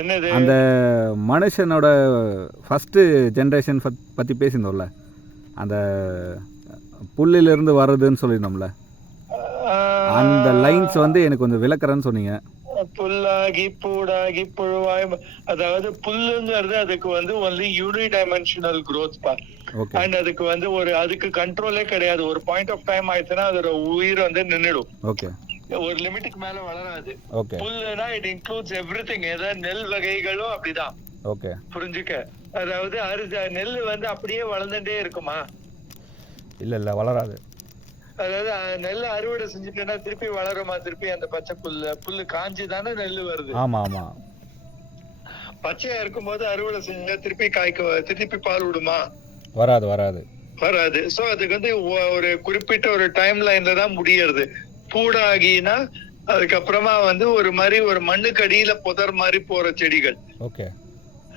என்னது? அந்த மனுஷனோட ஃபஸ்ட்டு ஜென்ரேஷன் பற்றி பேசியிருந்தோம்ல. அந்த புல்லிலிருந்து வர்றதுன்னு சொல்லியிருந்தோம்ல. அந்த லைன்ஸ் வந்து எனக்கு கொஞ்சம் விளக்குறேன்னு சொன்னீங்க. புல்லாகி பூடாகி புழுவாய் அதாவது புல்லுங்கிறது அதுக்கு வந்து ஒன்லி யூனி டைமென்ஷனல் growth பா அண்ட் அதுக்கு வந்து ஒரு அதுக்கு கண்ட்ரோலே கிடையாது. ஒரு பாயிண்ட் ஆஃப் டைம் ஆயிடுச்சுன்னா அதோட உயிர் வந்து நின்னுடும். ஓகே ஒரு லிமிட்டுக்கு மேல வளராது. ஓகே. புல்லுனா இட் இன்க்ளூட்ஸ் எவ்ரி திங் ஏதாவது நெல் வகைகளும் அப்படிதான். ஓகே. புரிஞ்சுக்க. அதாவது அரிசி நெல் வந்து அப்படியே வளர்ந்துட்டே இருக்குமா? இல்லை இல்லை வளராது. அதாவது நெல் அறுவடை செஞ்சுட்டேன்னா திருப்பி வளருமா? திருப்பி அந்த பச்சை புல்லு புல்லு காஞ்சி தானே நெல் வருது. ஆமாம் ஆமாம் பச்சையா இருக்கும்போது அறுவடை செஞ்சா திருப்பி காய்க்க திருப்பி பால் விடுமா? வராது வராது. வராது. சோ அதுக்கு வந்து ஒரு குறிப்பிட்ட ஒரு டைம் லைன்ல தான் முடியறது. பூடாகினா அதுக்கப்புறமா வந்து ஒரு மாதிரி ஒரு மண்ணுக்கு அடியில புதர் மாதிரி போற செடிகள். ஓகே.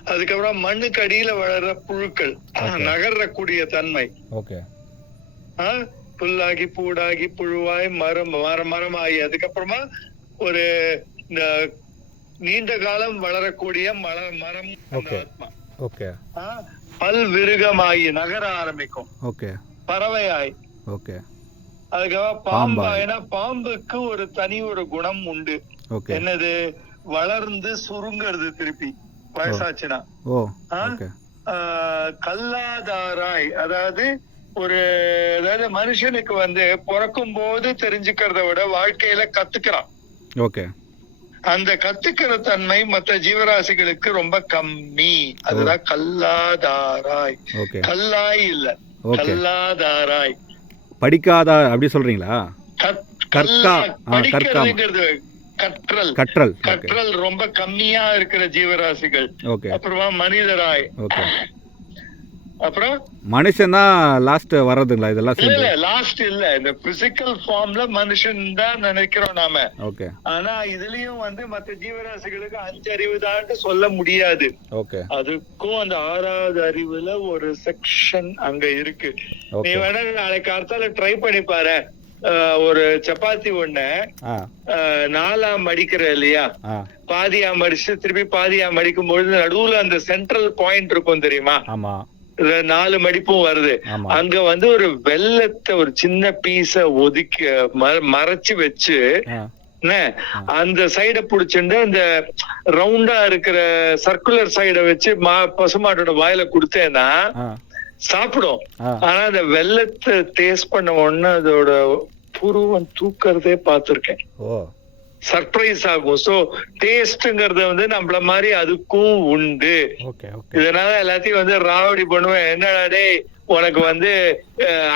அதுக்கப்புறம் மண்ணுக்கு அடியில வளர்ற புழுக்கள். நகரக்கூடிய தன்மை. ஓகே? புல்லாகி பூடாகி புழுவாய் மரம் மர மரமாகி அதுக்கப்புறமா ஒரு இந்த நீண்ட காலம் வளரக்கூடிய மல மரம் ஓகே? பல் விருகமாகி நகர ஆரம்பிக்கும். ஓகே. பறவையாய். ஓகே. அதுக்கப்புறம் பாம்பாயினா பாம்புக்கு ஒரு தனி ஒரு குணம் உண்டு. என்னது? வளர்ந்து சுருங்கிறது திருப்பி. வயசாச்சுன்னா. கல்லாதாராய். அதாவது ஒரு அதாவது மனுஷனுக்கு வந்து பிறக்கும் போது தெரிஞ்சுக்கிறத விட வாழ்க்கையில கத்துக்கிறான். ஓகே. அந்த கத்துக்கிற தன்மை மற்ற ஜீவராசிகளுக்கு ரொம்ப கம்மி. அதுதான் கல்லாதாராய். கல்லாய் இல்ல. கல்லாதாராய். படிக்காதா அப்படி சொல்கிறீங்களா கற்- கற்கா. படிக்கிறதுங்கிறது கற்றல். கற்றல். கற்றல் ரொம்ப கம்மியா இருக்கிற ஜீவராசிகள். ஓகே. அப்புறமா மனிதராய். ஓகே. அப்புறம்? மனுஷன் தான் லாஸ்ட் வர்றதுங்களா இதெல்லாம் இல்ல லாஸ்ட் இல்ல இந்த பிசிக்கல் ஃபார்ம்ல மனுஷன் தான் நினைக்கிறோம் நாம. ஓகே. ஆனா இதுலயும் வந்து மத்த ஜீவராசிகளுக்கு அஞ்சு அறிவு தான் சொல்ல முடியாது. ஓகே. அதுக்கும் அந்த ஆறாவது அறிவுல ஒரு செக்ஷன் அங்க இருக்கு. நீ வேணா நாளைக்கு அடுத்தால ட்ரை பண்ணி பாரு. ஒரு சப்பாத்தி ஒண்ணு. ஆ. அஹ், நாலா மடிக்கிற இல்லையா? பாதியா மடிச்சு திருப்பி பாதியா மடிக்கும் பொழுது நடுவுல அந்த சென்ட்ரல் பாயிண்ட் இருக்கும் தெரியுமா? நாலு மடிப்பும் வருது. அங்க வந்து ஒரு வெள்ளத்தை ஒரு சின்ன பீஸ ஒதுக்கி மறைச்சு வச்சு அந்த சைட புடிச்சுட்டு அந்த ரவுண்டா இருக்கிற சர்க்குலர் சைட வச்சு மா பசுமாட்டோட வாயில கொடுத்தேன்னா சாப்பிடும். ஆனா அந்த வெள்ளத்தை டேஸ்ட் பண்ண உடனே அதோட புருவம் தூக்கறதே பார்த்திருக்கேன். ஓ. சர்ப்ரைஸ் ஆகும். சோ டேஸ்ட்ங்கிறது வந்து நம்மள மாதிரி அதுக்கும் உண்டு. ஓகே ஓகே இதனால எல்லாத்தையும் வந்து ராவடி பண்ணுவேன். என்னடா டேய் உனக்கு வந்து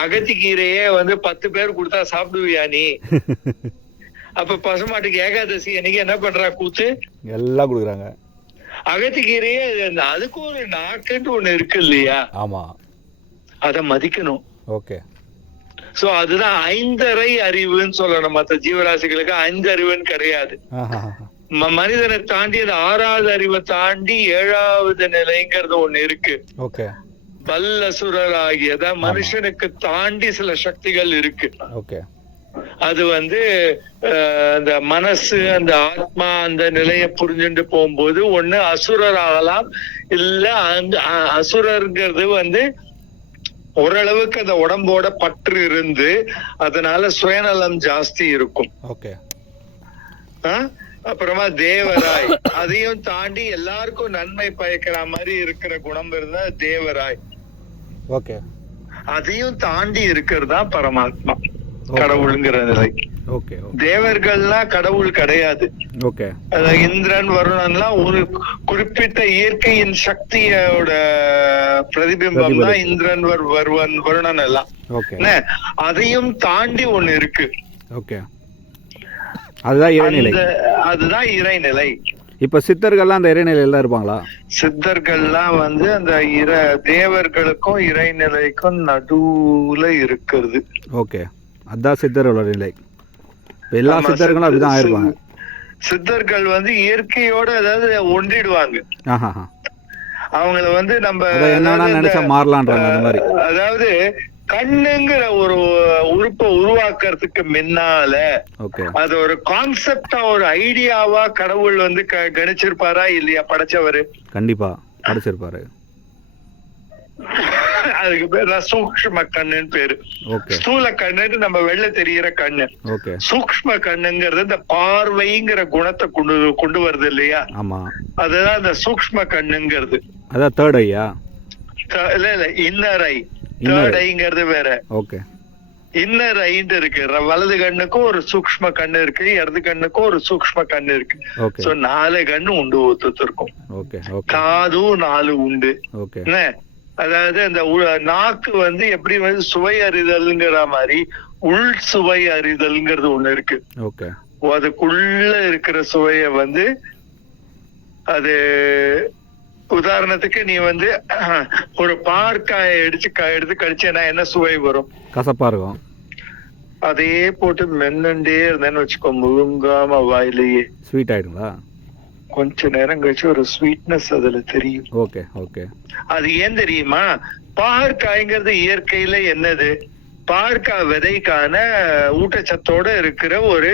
அகத்திக்கீரையே வந்து பத்து பேர் கொடுத்தா சாப்பிடுவியா நீ? அப்ப பசுமாட்டுக்கு ஏகாதசி அன்னைக்கு என்ன பண்றா கூத்து? எல்லாம் கொடுக்குறாங்க. அகத்திக்கீரையே அதுக்கும் ஒரு நாக்குன்ட்டு ஒண்ணு இருக்கு இல்லையா? ஆமாம் அத மதிக்கணும். ஓகே சோ அதுதான் ஐந்தரை அறிவுன்னு சொல்லணும். மத்த ஜீவராசிகளுக்கு ஐந்தறிவுன்னு கிடையாது. ஆஹா. ம- மனிதனை தாண்டி அந்த ஆறாவது அறிவை தாண்டி ஏழாவது நிலைங்கிறது ஒண்ணு இருக்கு. ஓகே. வல்லசுரர் ஆகியதா மனுஷனுக்கு தாண்டி சில சக்திகள் இருக்கு. அது வந்து அந்த மனசு அந்த ஆத்மா அந்த நிலையை புரிஞ்சுட்டு போகும்போது ஒண்ணு அசுரர் ஆகலாம் இல்ல அந்த அசுரர்ங்கிறது வந்து ஓரளவுக்கு அந்த உடம்போட பற்று இருந்து அதனால சுயநலம் ஜாஸ்தி இருக்கும்? அப்புறமா தேவராய். அதையும் தாண்டி எல்லாருக்கும் நன்மை பயக்கிற மாதிரி இருக்கிற குணம் இருந்தா தேவராய். ஓகே. அதையும் தாண்டி இருக்கிறது பரமாத்மா. கடவுளுங்கிற நிலை. தேவர்கள்லாம் கடவுள் கிடையாது. இந்திரன் வருணன்லாம் ஒரு குறிப்பிட்ட இயற்கையின் சக்தியோட பிரதிபிம்பம் தான் இந்திரன் வர்- வருவன் வருணன் எல்லாம்? அதையும் தாண்டி ஒண்ணு இருக்கு. ஓகே. அதுதான் இறைநிலை. அதுதான் இறைநிலை. இப்போ சித்தர்கள்லாம் அந்த இறைநிலையில தான் இருப்பாங்களா? சித்தர்கள்லாம் வந்து அந்த இர தேவர்களுக்கும் இறைநிலைக்கும் நடுவுல இருக்கிறது. ஓகே. அதான் சித்தர்களோட நிலை. எல்லா சித்தர்களும் அப்படிதான் ஆயிருப்பாங்க சித்தர்கள் வந்து இயற்கையோட அதாவது ஒன்றிடுவாங்க. ஆஹா அவங்கள வந்து நம்ம அதான் என்ன வேணா அதாவது இந்த- நினைச்சா மாறலான்றாங்க அந்த மாதிரி. அதாவது கண்ணுங்கிற ஒரு உறுப்பை உருவாக்குறதுக்கு முன்னால அது ஒரு கான்செப்டா ஒரு ஐடியாவா கடவுள் வந்து கணிச்சிருப்பாரா இல்லையா? படைச்சவரு. கண்டிப்பாக படிச்சிருப்பாரு. அதுக்கு பேர் சூக்ஷ்ம கண்ணுன்னு பேரு. ஸ்தூல கண்ணுன்னு நம்ம வெளில தெரியிற கண்ணு. சூக்ஷ்ம கண்ணுங்கிறது இந்த பார்வைங்கிற குணத்தை கொண்டு கொண்டு வருது இல்லையா? அதுதான் இந்த சூக்ஷ்ம கண்ணுங்கிறது. அதான் தேர்ட் ஐயா? இல்ல இல்ல இன்னர் ஐ தேர்ட். ஐங்கிறது வேற. ஓகே இன்னர் ஐன்னு இருக்கு. வலது கண்ணுக்கும் ஒரு சூக்ஷ்ம கண்ணு இருக்கு இடது கண்ணுக்கும் ஒரு சூக்ஷ்ம கண்ணு இருக்கு. சோ நாலு கண்ணு உண்டு ஒத்துத்திருக்கும். காதும் நாலு உண்டு. அதாவது அந்த நாக்கு வந்து எப்படி வந்து சுவை அறிதல்ங்கிற மாதிரி உள் சுவை அறிதல்ங்கிறது ஒண்ணு இருக்கு. அதுக்குள்ள இருக்கிற சுவைய வந்து அது உதாரணத்துக்கு நீ வந்து ஒரு பார்க்காய எடுத்து எடுத்து கடிச்சேன்னா என்ன சுவை வரும்? கசப்பாக இருக்கும். அதையே போட்டு மென்னுண்டே இருந்தேன்னு வச்சுக்கோ முழுங்காம வாயிலேயே. ஸ்வீட் ஆகிடுங்களா கொஞ்ச நேரம் கழிச்சு ஒரு ஸ்வீட்னஸ் அதுல தெரியும். Okay okay. அது ஏன் தெரியுமா? பார்க்காய்ங்கிறது இயற்கையில என்னது? பார்க்கா விதைக்கான ஊட்டச்சத்தோட இருக்கிற ஒரு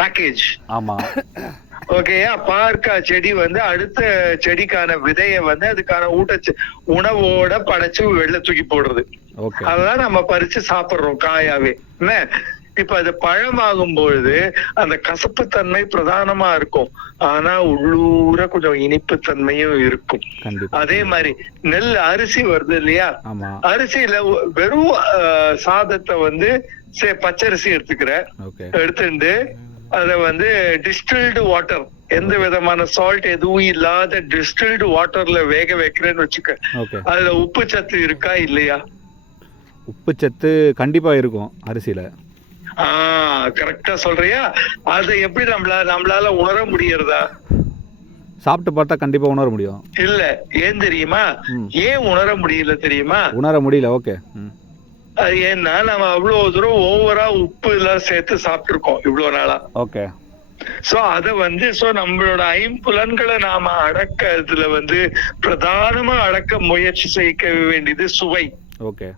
பேக்கேஜ் ஆமாம் ஓகேயா பார்க்கா செடி வந்து அடுத்த செடிக்கான விதைய வந்து அதுக்கான ஊட்டச்ச உணவோட படைச்சு வெளில தூக்கி போடுறது. அதெல்லாம் நம்ம பறிச்சு சாப்பிடுறோம் காயாவே. என்ன? இப்ப அது பழமாகும் பொழுது அந்த கசப்பு தன்மை பிரதானமா இருக்கும். ஆனா உள்ளூர கொஞ்சம் இனிப்பு தன்மையும் இருக்கும். அதே மாதிரி நெல் அரிசி வருது இல்லையா? அரிசியில வெறும் சாதத்தை வந்து சே பச்சரிசி எடுத்துக்கிற. எடுத்துட்டு அத வந்து டிஸ்டில்டு வாட்டர் எந்த விதமான சால்ட் எதுவும் இல்லாத டிஸ்டில்டு வாட்டர்ல வேக வைக்கிறேன்னு வச்சுக்க அதுல உப்பு சத்து இருக்கா இல்லையா? உப்பு சத்து கண்டிப்பாக இருக்கும் அரிசியில். கரெக்டா சொல்றியா? அதை எப்படி நம்மள நம்மளால உணர முடியறதா? சாப்பிட்டு பார்த்தா கண்டிப்பாக உணர முடியும். இல்ல ஏன் தெரியுமா. ஏன் உணர முடியல தெரியுமா? உணர முடியல ஓகே அது ஏன்னா நம்ம அவ்வளவு தூரம் ஓவரா உப்பு எல்லாம் சேர்த்து சாப்பிட்டிருக்கோம் இவ்வளவு நாளா. ஓகே சோ அத வந்து சோ நம்மளோட ஐம்புலன்களை நாம அடக்க இதுல வந்து பிரதானமா அடக்க முயற்சி செய்ய வேண்டியது சுவை. ஓகே